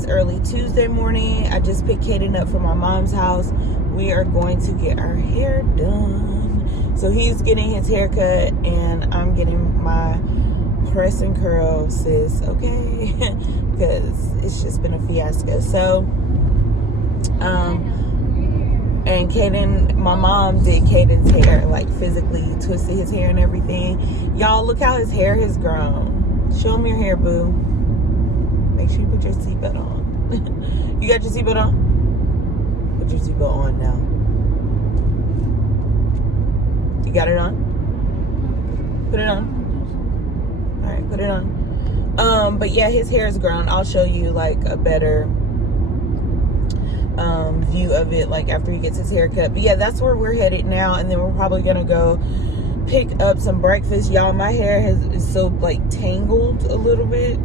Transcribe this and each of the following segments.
is early Tuesday morning. I just picked Caden up from my mom's house. We are going to get our hair done. So he's getting his hair cut and I'm getting my press and curl, sis, okay? Because it's just been a fiasco. So, and Caden, my mom did Caden's hair, like physically twisted his hair and everything. Y'all, look how his hair has grown. Show him your hair, boo. Make sure you put your seatbelt on. You got your seatbelt on? Put your seatbelt on now. You got it on? Put it on. All right, put it on. But yeah, his hair is grown. I'll show you like a better view of it like after he gets his hair cut. But yeah, that's where we're headed now, and then we're probably gonna go pick up some breakfast. Y'all, my hair is so like tangled a little bit,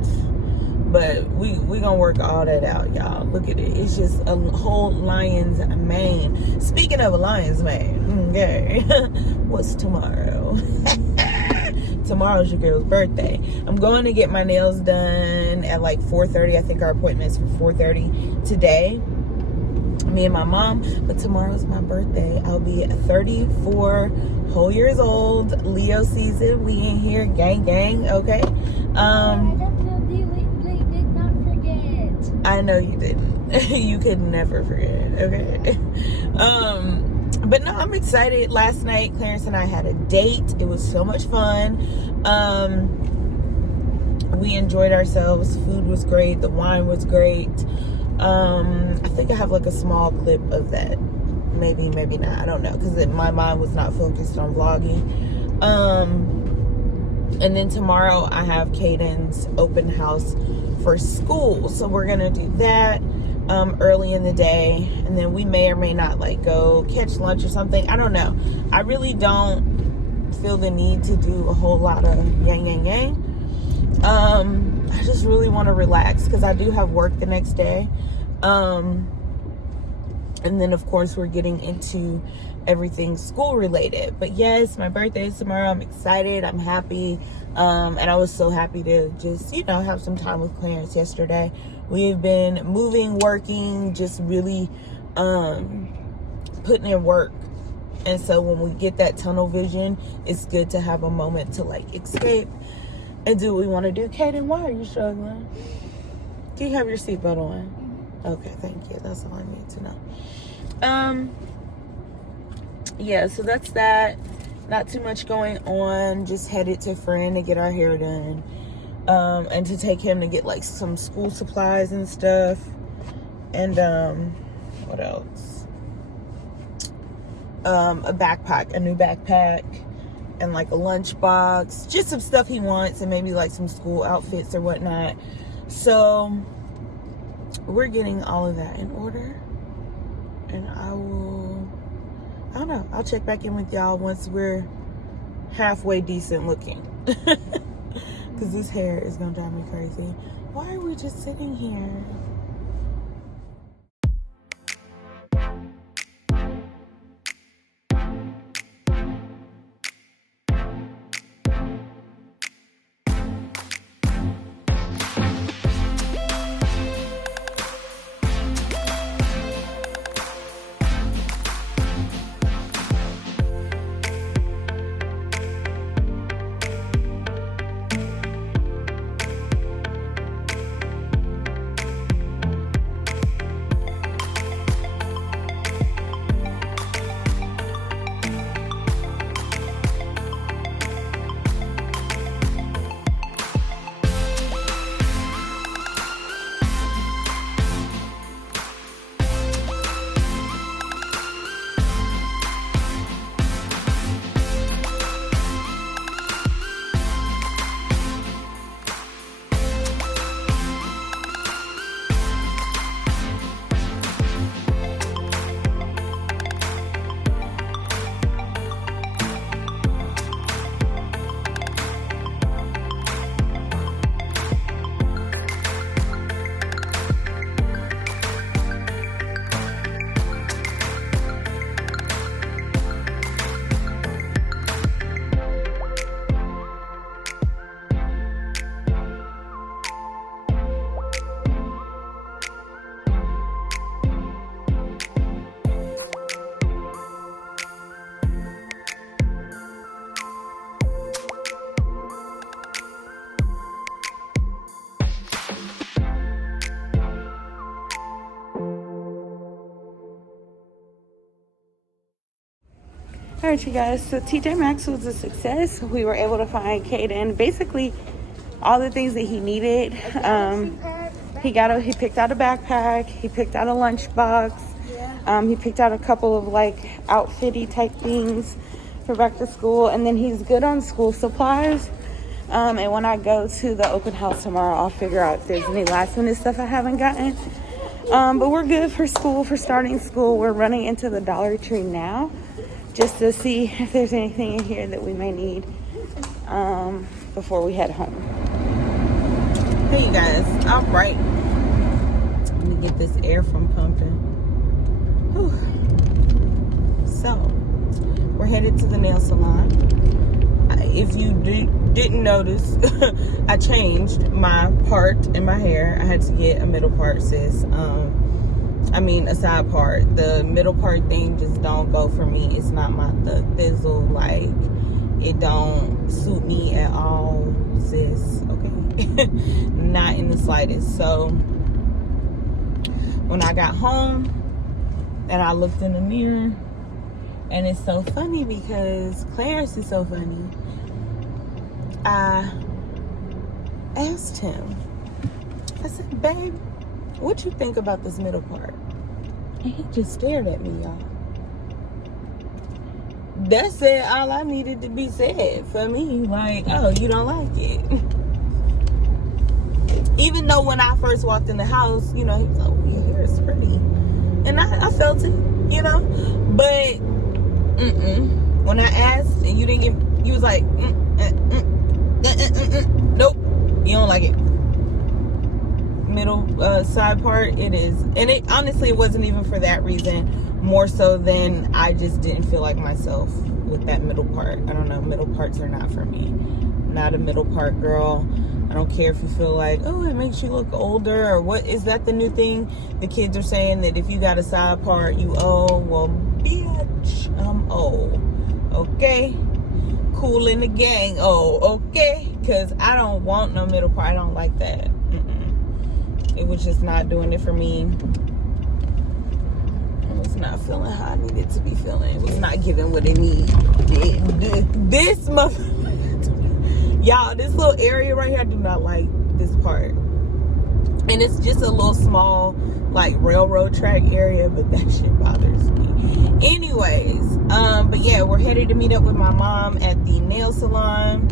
but we gonna work all that out, y'all. Look at it, it's just a whole lion's mane. Speaking of a lion's mane, okay. What's tomorrow? Tomorrow's your girl's birthday. I'm going to get my nails done at like 4:30. I think our appointment is for 4:30 today, me and my mom. But tomorrow's my birthday. I'll be 34 whole years old. Leo season, we in here, gang gang, okay? I definitely did not forget. I know you didn't. You could never forget, okay? But no, I'm excited. Last night, Clarence and I had a date. It was so much fun. We enjoyed ourselves. Food was great. The wine was great. I think I have like a small clip of that. Maybe, maybe not. I don't know, because my mind was not focused on vlogging. And then tomorrow I have Caden's open house for school. So we're going to do that early in the day. And then we may or may not like go catch lunch or something. I don't know. I really don't feel the need to do a whole lot of yang. I just really want to relax because I do have work the next day. And then of course we're getting into everything school related. But yes, my birthday is tomorrow. I'm excited. I'm happy. And I was so happy to just, have some time with Clarence yesterday. We've been moving, working, just really putting in work. And so when we get that tunnel vision, it's good to have a moment to like escape and do what we want to do. Kaden, why are you struggling? Do you have your seatbelt on? Okay, thank you. That's all I need to know. Yeah, so that's that. Not too much going on. Just headed to friend to get our hair done. And to take him to get like some school supplies and stuff. And what else? A backpack, a new backpack, and like a lunch box. Just some stuff he wants, and maybe like some school outfits or whatnot. So we're getting all of that in order. And I don't know, I'll check back in with y'all once we're halfway decent looking. Because this hair is gonna drive me crazy. Why are we just sitting here? All right, you guys. So TJ Maxx was a success. We were able to find Caden basically all the things that he needed. He picked out a backpack. He picked out a lunchbox. He picked out a couple of like outfitty type things for back to school, and then he's good on school supplies. And when I go to the open house tomorrow, I'll figure out if there's any last minute stuff I haven't gotten. But we're good for school, for starting school. We're running into the Dollar Tree now just to see if there's anything in here that we may need before we head home. Hey, you guys. All right. Let me get this air from pumping. Whew. So, we're headed to the nail salon. If you didn't notice, I changed my part in my hair. I had to get a middle part, sis. A side part. The middle part thing just don't go for me. It's not my thizzle. Like, it don't suit me at all, sis. Okay? Not in the slightest. So, when I got home and I looked in the mirror, and it's so funny because Clarence is so funny. I asked him, I said, babe, what you think about this middle part? And he just stared at me, y'all. That said all I needed to be said for me. Like, oh, you don't like it. Even though when I first walked in the house, he was like, oh, your hair is pretty. And I felt it, But, when I asked and you didn't get, you was like, nope, you don't like it. Middle side part, it is. And it honestly, it wasn't even for that reason, more so than I just didn't feel like myself with that middle part. I don't know, middle parts are not for me. Not a middle part girl. I don't care if you feel like, oh, it makes you look older, or what is that the new thing the kids are saying, that if you got a side part you old? Well, bitch, I'm old. Okay, cool in the gang. Oh, okay, because I don't want no middle part. I don't like that. It was just not doing it for me. I was not feeling how I needed to be feeling. It was not giving what it needed. This y'all, this little area right here, I do not like this part. And it's just a little small, like, railroad track area, but that shit bothers me. Anyways, but yeah, we're headed to meet up with my mom at the nail salon.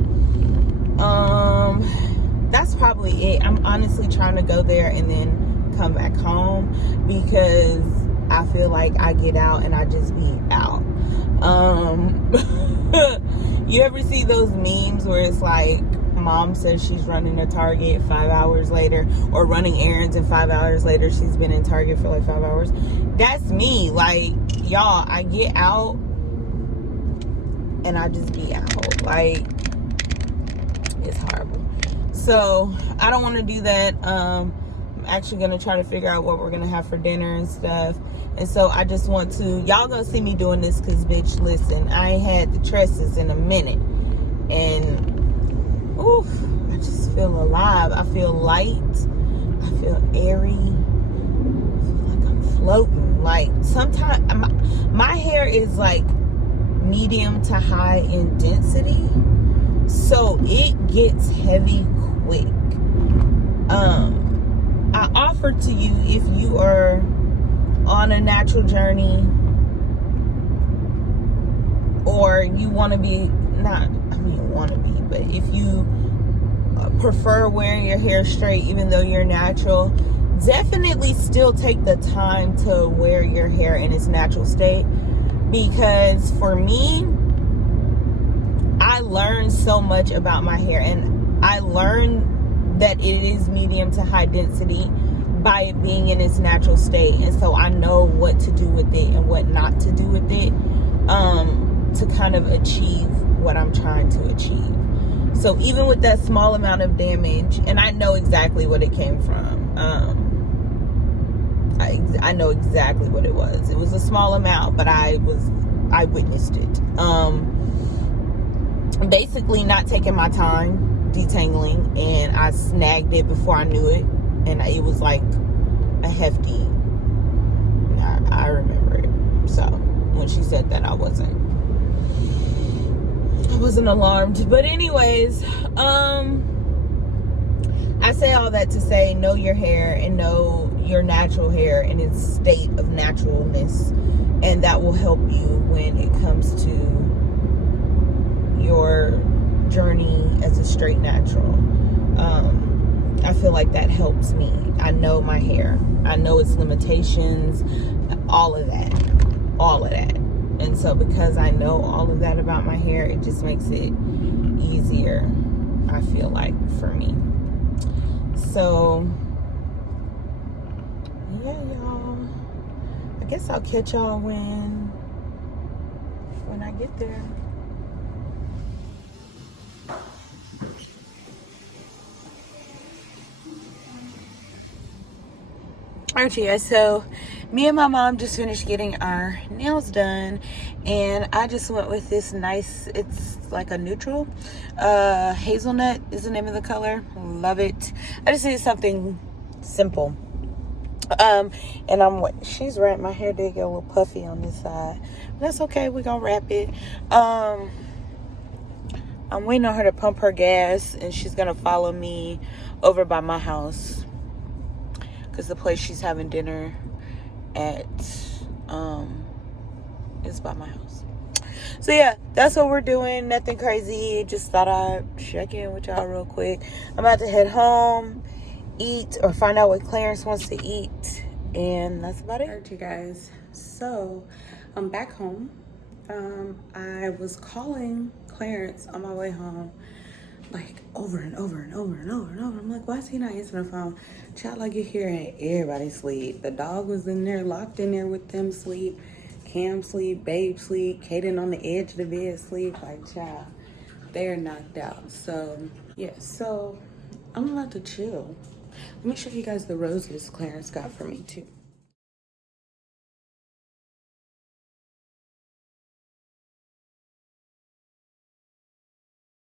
That's probably it. I'm honestly trying to go there and then come back home, because I feel like I get out and I just be out. You ever see those memes where it's like, mom says she's running a Target 5 hours later, or running errands, and 5 hours later she's been in Target for like 5 hours? That's me. Like, y'all, I get out and I just be out. Like, it's horrible. So I don't want to do that. I'm actually going to try to figure out what we're going to have for dinner and stuff. And so I just want to, y'all gonna see me doing this because, bitch, listen, I ain't had the tresses in a minute. And, oof, I just feel alive. I feel light. I feel airy. I feel like I'm floating. Like, sometimes my hair is like medium to high in density. So it gets heavy quick. I offer to you, if you are on a natural journey, or you want to be, but if you prefer wearing your hair straight even though you're natural, definitely still take the time to wear your hair in its natural state. Because for me, I learned so much about my hair, and I learned that it is medium to high density by it being in its natural state. And so I know what to do with it and what not to do with it, to kind of achieve what I'm trying to achieve. So even with that small amount of damage, and I know exactly what it came from, I know exactly what it was. It was a small amount, but I witnessed it. Basically not taking my time detangling, and I snagged it before I knew it, and it was like a hefty, I remember it. So when she said that, I wasn't wasn't alarmed. But anyways, I say all that to say, know your hair and know your natural hair in its state of naturalness, and that will help you when it comes to your journey as a straight natural. I feel like that helps me. I know my hair. I know its limitations, all of that. And so because I know all of that about my hair, it just makes it easier, I feel like, for me. So, yeah, y'all. I guess I'll catch y'all when I get there. Alright, you guys, so me and my mom just finished getting our nails done, and I just went with this nice, it's like a neutral hazelnut is the name of the color. Love it. I just needed something simple. And she's right, my hair did get a little puffy on this side, but that's okay, we're gonna wrap it. I'm waiting on her to pump her gas, and she's gonna follow me over by my house, because the place she's having dinner at is by my house. So yeah, that's what we're doing. Nothing crazy. Just thought I'd check in with y'all real quick. I'm about to head home, eat, or find out what Clarence wants to eat, and that's about it. Alright, you guys, so I'm back home. I was calling Clarence on my way home, like over and over and over and over and over. I'm like, why is he not answering the phone? Child, I get here and everybody sleep. The dog was in there, locked in there with them sleep. Cam sleep, Babe sleep, Kaden on the edge of the bed sleep. Like, child, they're knocked out. So yeah, so I'm about to chill. Let me show you guys the roses Clarence got for me too.